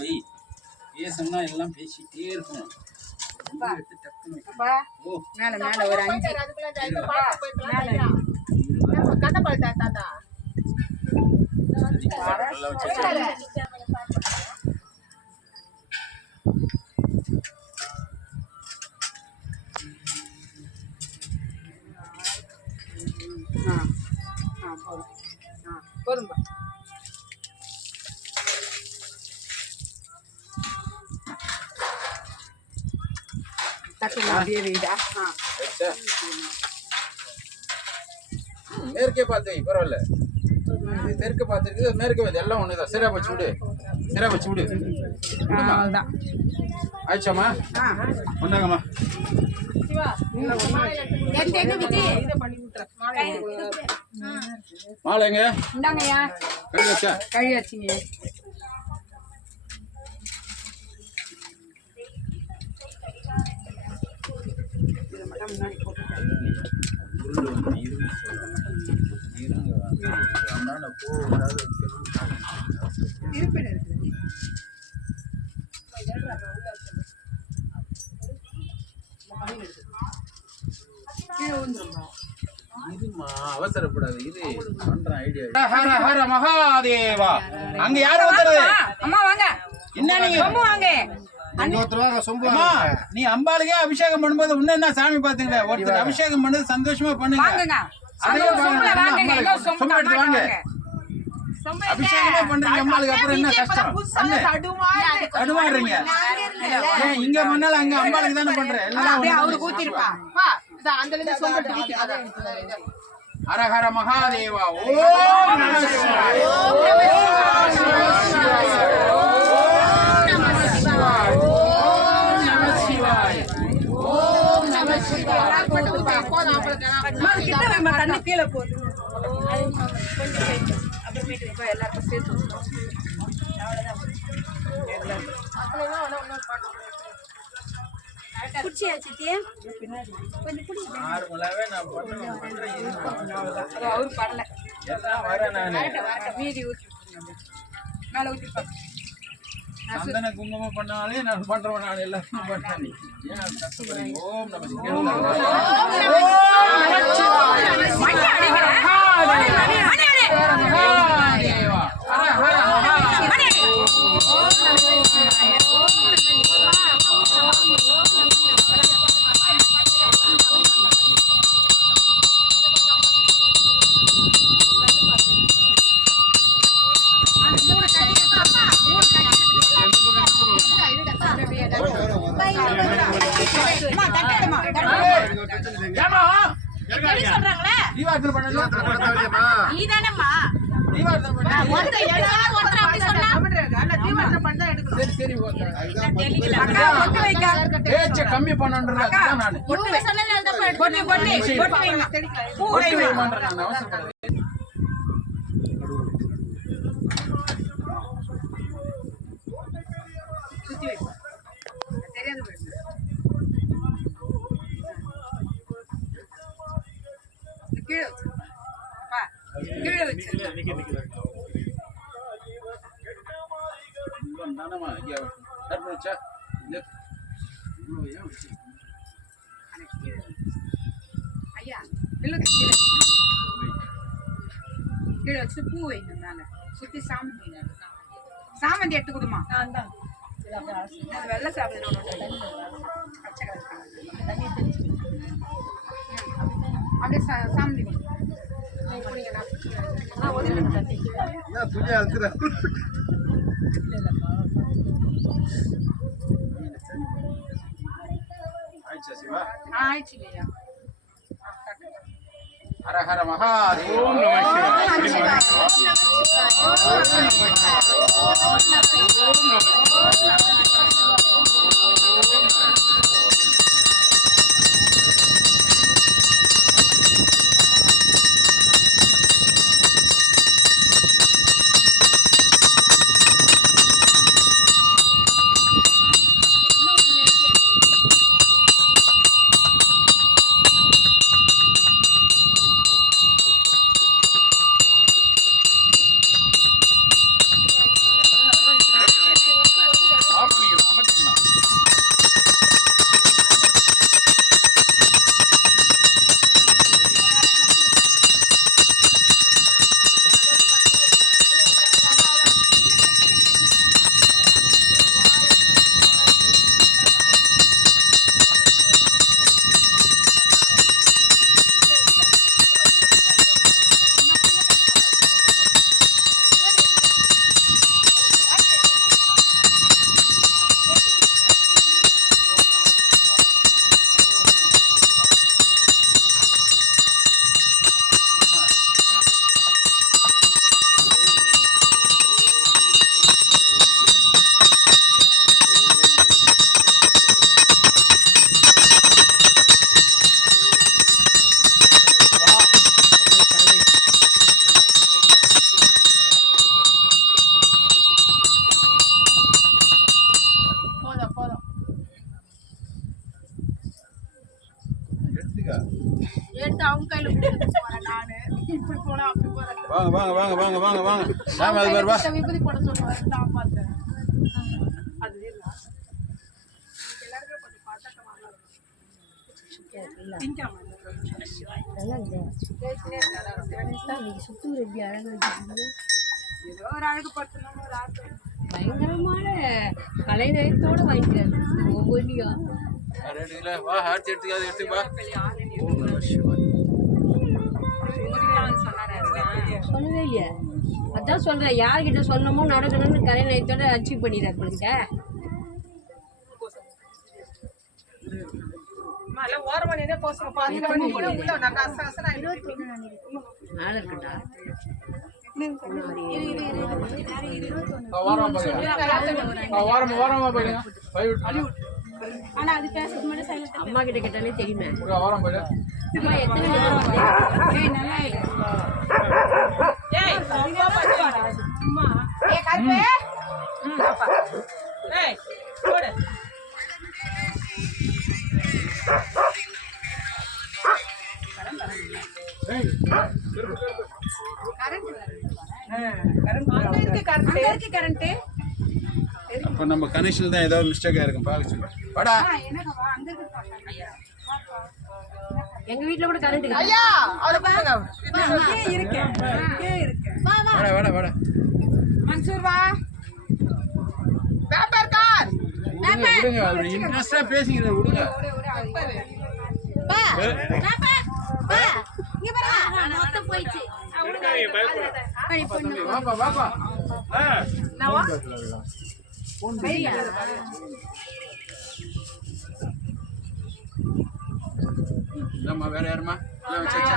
வை பேசணும்னா எல்லாம் பேசிட்டே இருக்கணும். மேல மேல ஒரு 5 கதை பழத்தா தாத்தா போதும்பா. மேற்கே பார்த்து பரவாயில்ல, தெற்கு பார்த்துருக்கு, மேற்கே வந்து எல்லாம் ஒண்ணுதான். சிரா வச்சு விடு, சிரா வச்சு விடு. ஆயிடுச்சாமா? ஒன்னாங்கம்மா. மாலைங்க கழியாச்சா? கழியாச்சுங்க. அவசரப்படாது, இது பண்ற ஐடியா. ஹர ஹர மகாதேவா. அங்க யாரு வந்துறது? அம்மா வாங்க. என்ன நீங்க சொம்பு வாங்க. நீ அம்பாளுக்கே அபிஷேகம் பண்ணும்போது இன்னும் என்ன சாமி பாத்தீங்களா? ஒருத்தர் அபிஷேகம் பண்ணது சந்தோஷமா பண்ணுங்க. அபிஷேகமே பண்றீங்க அம்பாளுக்கு, அப்புறம் என்ன கஷ்டம்? தடுமாறுறீங்க. இங்க பண்ணாலும் அங்க அம்பாளுக்கு தானே பண்றேன். ஹர ஹர மகாதேவா. ஓம் நம சிவாய. தண்ணி கீழே போகுது. அப்புறமேட்டு எல்லாருக்கும் சேர்த்து அவரு பரல மீதி ஊற்றி மேல ஊற்றி சந்தன குங்குமம் பண்ணாலே நான் பண்றேன். நான் எல்லாத்தையும் பண்றேன். ஏன் கஷ்டப்படுறீங்க? ஓம் நம சிவாய. கம்மி பண்ண கீழே வச்சு பூ வைங்க. மேல சுத்தி சாமந்தி சாமந்தி எடுத்து கொடுமா. வெள்ளை சாப்பிடணும். அப்படியே சாமந்தி ஆயிடுச்சுங்கய்யா. ஹர ஹர மகாதேவா. ஓம் நம வாங்க வாங்க வாங்க வாங்க வாங்க வாங்க சாமி அது பேர் வா ஏதோ ஒரு அழகு படுத்தணும் ஒரு ஆசை. பயங்கரமான கலைநயத்தோட வாங்கிக்கிறாரு ஒவ்வொன்றையும். ரெடியில வா ஆர்த்தி எடுத்துக்காது எடுத்து வா சொல்லவே இல்லையா? அதான் சொல்றேன், யார்கிட்ட சொல்லணுமோ நடக்கணும்னு கலைநயத்தோட அச்சீவ் பண்ணிடுறாரு உங்ககிட்ட. மேல இருக்கட்டா வாரமா போயிடுங்க அம்மா கிட்ட கேட்டாலே தெரியுமே. வாரம் போயிடு அம்மா எத்தனை நேரம் வந்தீங்க? அப்ப நம்ம கனெக்ஷன் தான் ஏதோ மிஸ்டேக்கா இருக்கும் பாக்க சொல்லு வாடா எங்க வீட்ல கூட கரண்ட் இருக்கு. வாடா வாடா வாடா மன்சூர் வா. விடுங்க அது இன்ட்ரெஸ்டா பேசிக்கிறேன் விடுங்க வாப்பா வாப்பா இல்லம்மா வேற யாருமா எல்லாம் வச்சாச்சா